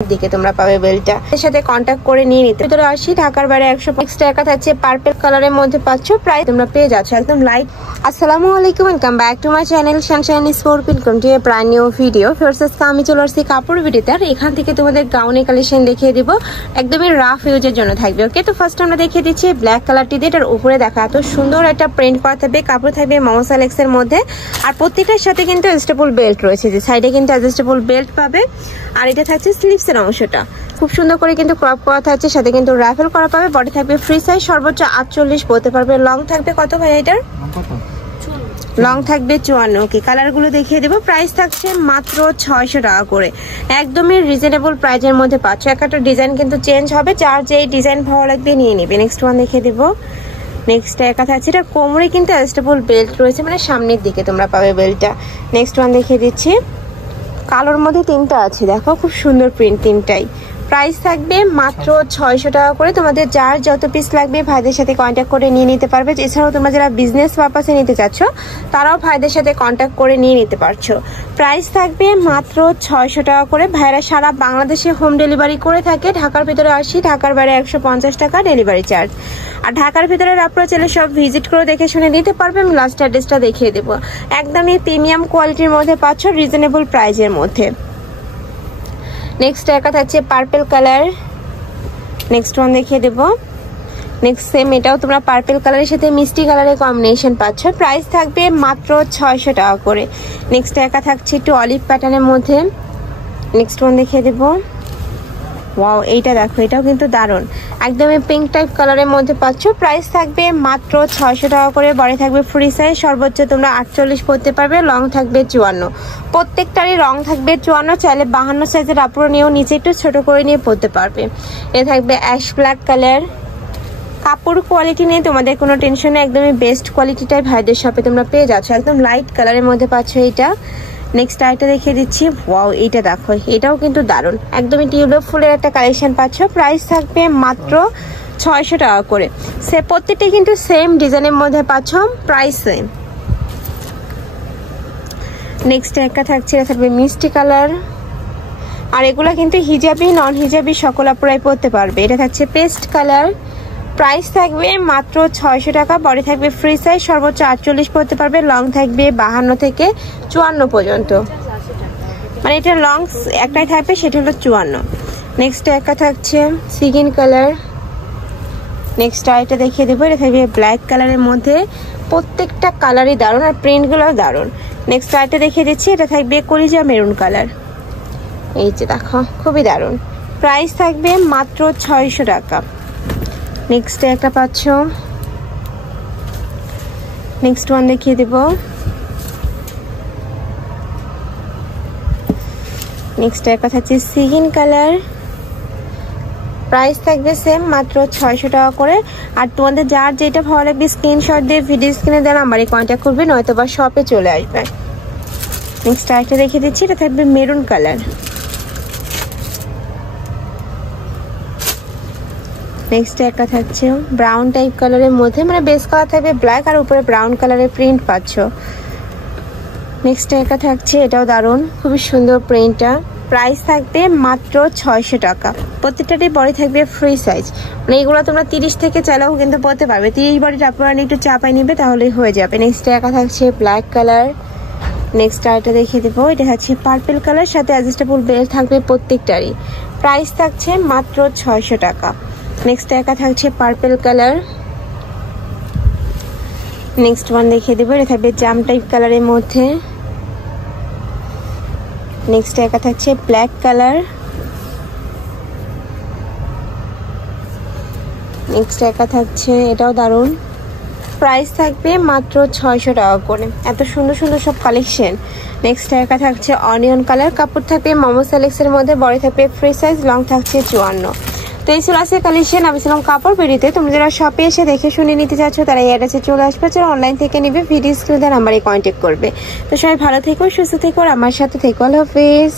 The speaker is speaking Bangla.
দিকে তোমরা পাবে বেলটা। এর সাথে কন্টাক্ট করে নিয়ে নিতে। ভিতরে আসি ঢাকার বাইরে 150 টাকা থাকছে। পার্পল কালারের মধ্যে পাচ্ছ, প্রায় তোমরা পেয়ে যাচ্ছ একদম লাইট। আসসালামু আলাইকুম, welcome back to my channel Sunshine sport pin continue brand new video. First আমি চলে আসছি কাপড় ভিডিওতে। আর এখান থেকে তোমাদের গাউনের কালেকশন দেখিয়ে দিব, একদমই রাফ ইউজের জন্য থাকবে। ওকে, তো ফার্স্ট আমরা দেখিয়ে দিচ্ছি ব্ল্যাক কালারটি দিয়ে। এটার উপরে দেখা এত সুন্দর একটা প্রিন্ট করা থাকবে, কাপড় থাকবে মামা এক্সের মধ্যে। আর প্রত্যেকটার সাথে কিন্তু অ্যাডজাস্টেবল বেল্ট রয়েছে, যে সাইডে কিন্তু অ্যাডজাস্টেবল বেল্ট পাবে। আর এটা থাকছে স্লিভসের অংশটা খুব সুন্দর করে কিন্তু ক্রপ করা থাকছে, সাথে কিন্তু রাফেল করা পাবে। বডি থাকবে ফ্রি সাইজ, সর্বোচ্চ 48 পরতে পারবে। লং থাকবে কত ভাই এটার? লং থাকবে 54। ওকে, কালার গুলো দেখিয়ে দেবো। প্রাইস থাকছে মাত্র 600 টাকা করে, একদমই রিজনেবল প্রাইজের মধ্যে পাচ্ছ। একটা ডিজাইন কিন্তু চেঞ্জ হবে, যার যেই ডিজাইন ভালো লাগবে নিয়ে নেবে। নেক্সট ওয়ান দেখিয়ে দেবো। নেক্সট একা থাকছে, এটা কোমরে কিন্তু অ্যাডজাস্টেবল বেল্ট রয়েছে, মানে সামনের দিকে তোমরা পাবে বেল্টটা। নেক্সট ওয়ান দেখিয়ে দিচ্ছি, কালোর মধ্যে তিনটা আছে, দেখো খুব সুন্দর প্রিন্ট তিনটাই। প্রাইস থাকবে মাত্র 600 টাকা করে। তোমাদের যার যত পিস লাগবে ভাইদের সাথে কন্ট্যাক্ট করে নিয়ে নিতে পারবে। এছাড়াও তোমরা যারা বিজনেস পারপাসে নিতে চাচ্ছ তারাও ভাইদের সাথে কন্ট্যাক্ট করে নিয়ে নিতে পারছো। প্রাইস থাকবে মাত্র 600 টাকা করে। ভাইরা সারা বাংলাদেশে হোম ডেলিভারি করে থাকে। ঢাকার ভিতরে আসি, ঢাকার বাইরে 150 টাকা ডেলিভারি চার্জ। আর ঢাকার ভিতরে আপনারা চাইলে সব ভিজিট করে দেখে শুনে নিতে পারবে। আমি লাস্ট অ্যাড্রেসটা দেখিয়ে দেবো। একদমই প্রিমিয়াম কোয়ালিটির মধ্যে পাচ্ছ, রিজনেবল প্রাইজের মধ্যে। নেক্সট একা থাকছে পার্পল কালার। নেক্সট ওয়ান দেখিয়ে দেবো। নেক্সট সেম, এটাও তোমরা পার্পল কালারের সাথে মিষ্টি কালারের কম্বিনেশন পাচ্ছ। প্রাইস থাকবে মাত্র 600 টাকা করে। নেক্সট একা থাকছে একটু অলিভ প্যাটার্নের মধ্যে। নেক্সট ওয়ান দেখিয়ে দেবো। ওয়াও, এইটা দেখো, এটাও কিন্তু দারুণ, একদমই পিঙ্ক টাইপ কালারের মধ্যে পাচ্ছ। প্রাইস থাকবে মাত্র 600 টাকা করে। বডি থাকবে ফ্রি সাইজ, সর্বোচ্চ তোমরা 48 পরতে পারবে। লং থাকবে 54, প্রত্যেকটারই রং থাকবে 54। চাইলে 52 সাইজের আপুরো নিয়েও নিচে একটু ছোট করে নিয়ে পরতে পারবে। এ থাকবে অ্যাশ ব্ল্যাক কালার। কাপড় কোয়ালিটি নিয়ে তোমাদের কোনো টেনশন নেই, একদমই বেস্ট কোয়ালিটিটাই ভাইদের শপে তোমরা পেয়ে যাচ্ছ। একদম লাইট কালারের মধ্যে পাচ্ছ এইটা। নেক্সট আইটা দেখিয়ে দিচ্ছি। ওয়াও, এইটা দেখো, এটাও কিন্তু দারুণ, একদমই টিউলিপ ফুলের একটা কালেকশন পাচ্ছ। প্রাইস থাকবে মাত্র 600 টাকা করে। সে প্রত্যেকটাই কিন্তু সেম ডিজাইনের মধ্যে পাচ্ছ, প্রাইস সেম। নেক্সট একটা থাকছে, এটা থাকবে মিষ্টি কালার। আর এগুলা কিন্তু হিজাবি নন হিজাবি সকল আপুরাই পরতে পারবে। এটা থাকছে পেস্ট কালার। প্রাইস থাকবে মাত্র 600 টাকা। বডি থাকবে ফ্রি সাইজ, সর্বোচ্চ 48 পরতে পারবে। লং থাকবে 52 থেকে 54 পর্যন্ত, মানে এটা লং একটাই থাকবে, সেটা হলো 54। নেক্সট একটা থাকছে সিগিন কালার। নেক্সট আইটা দেখিয়ে দেবো, এটা থাকবে ব্ল্যাক কালারের মধ্যে। প্রত্যেকটা কালারই দারুণ, আর প্রিন্টগুলো দারুণ। নেক্সট আইটা দেখিয়ে দিচ্ছি, এটা থাকবে কলিজা মেরুন কালার। এই যে দেখো, খুবই দারুণ। প্রাইস থাকবে মাত্র 600 টাকা। নেক্সট একটা পাচ্ছ। নেক্সট ওয়ান দেখিয়ে দেব। নেক্সট একটা থাকছে সিগিন কালার। প্রাইস থাকবে সেম, মাত্র 600 টাকা করে। আর তোমাদের যার যেটা ভালো লাগবে স্ক্রিনশট দিয়ে ভিডিও স্ক্রিনে দেওয়া নাম্বারে কন্ট্যাক্ট করবে, নয়তো বা শপে চলে আসবে। নেক্সট একটা দেখিয়ে দিচ্ছি, এটা থাকবে মেরুন কালার। নেক্সট একটা থাকছে ব্রাউন টাইপ কালারের মধ্যে, মানে বেস কালার থাকবে ব্ল্যাক আর উপরে ব্রাউন কালারের প্রিন্ট পাচ্ছ। নেক্সট একটা থাকছে, এটাও দারুণ, খুবই সুন্দর প্রিন্টটা। প্রাইস থাকবে মাত্র 600 টাকা। প্রত্যেকটারই বডি থাকবে ফ্রি সাইজ, মানে এগুলো তোমরা 30 থেকে চাইলেও কিন্তু পরতে পারবে। 30 বডিটা আপনারা একটু চাপাই নিবে, তাহলেই হয়ে যাবে। নেক্সট একটা থাকছে ব্ল্যাক কালার। নেক্সট আরেকটা দেখিয়ে দেবো, এটা হচ্ছে পার্পল কালার, সাথে অ্যাডজাস্টেবল বেল্ট থাকবে প্রত্যেকটারই। প্রাইস থাকছে মাত্র 600 টাকা। নেক্সট একা থাকছে পার্পল কালার। নেক্সট ওয়ান দেখিয়ে দেবো, এটা থাকবে জাম টাইপ কালারের মধ্যে। নেক্সট একা থাকছে ব্ল্যাক কালার। নেক্সট একা থাকছে, এটাও দারুণ। প্রাইস থাকবে মাত্র 600 টাকা করে। এত সুন্দর সুন্দর সব কালেকশন। নেক্সট একা থাকছে অনিয়ন কালার। কাপড় থাকবে মোমো সেলেক্সের মধ্যে। বডি থাকবে ফ্রি সাইজ, লং থাকছে 54। তো এই ছিল আজকের কালেকশন। আমি ছিলাম কাপড় বেরিতে। তোমরা যারা শপে এসে দেখে শুনে নিতে চাচ্ছ তারা এই অ্যাড্রেসে চলে আসবে, যারা অনলাইন থেকে নিবে ভিডিও স্ক্রিনে নাম্বারে কন্ট্যাক্ট করবে। তো সবাই ভালো থেকো, সুস্থ থেকো, আর আমার সাথে থেকো। আল্লাহ হাফেজ।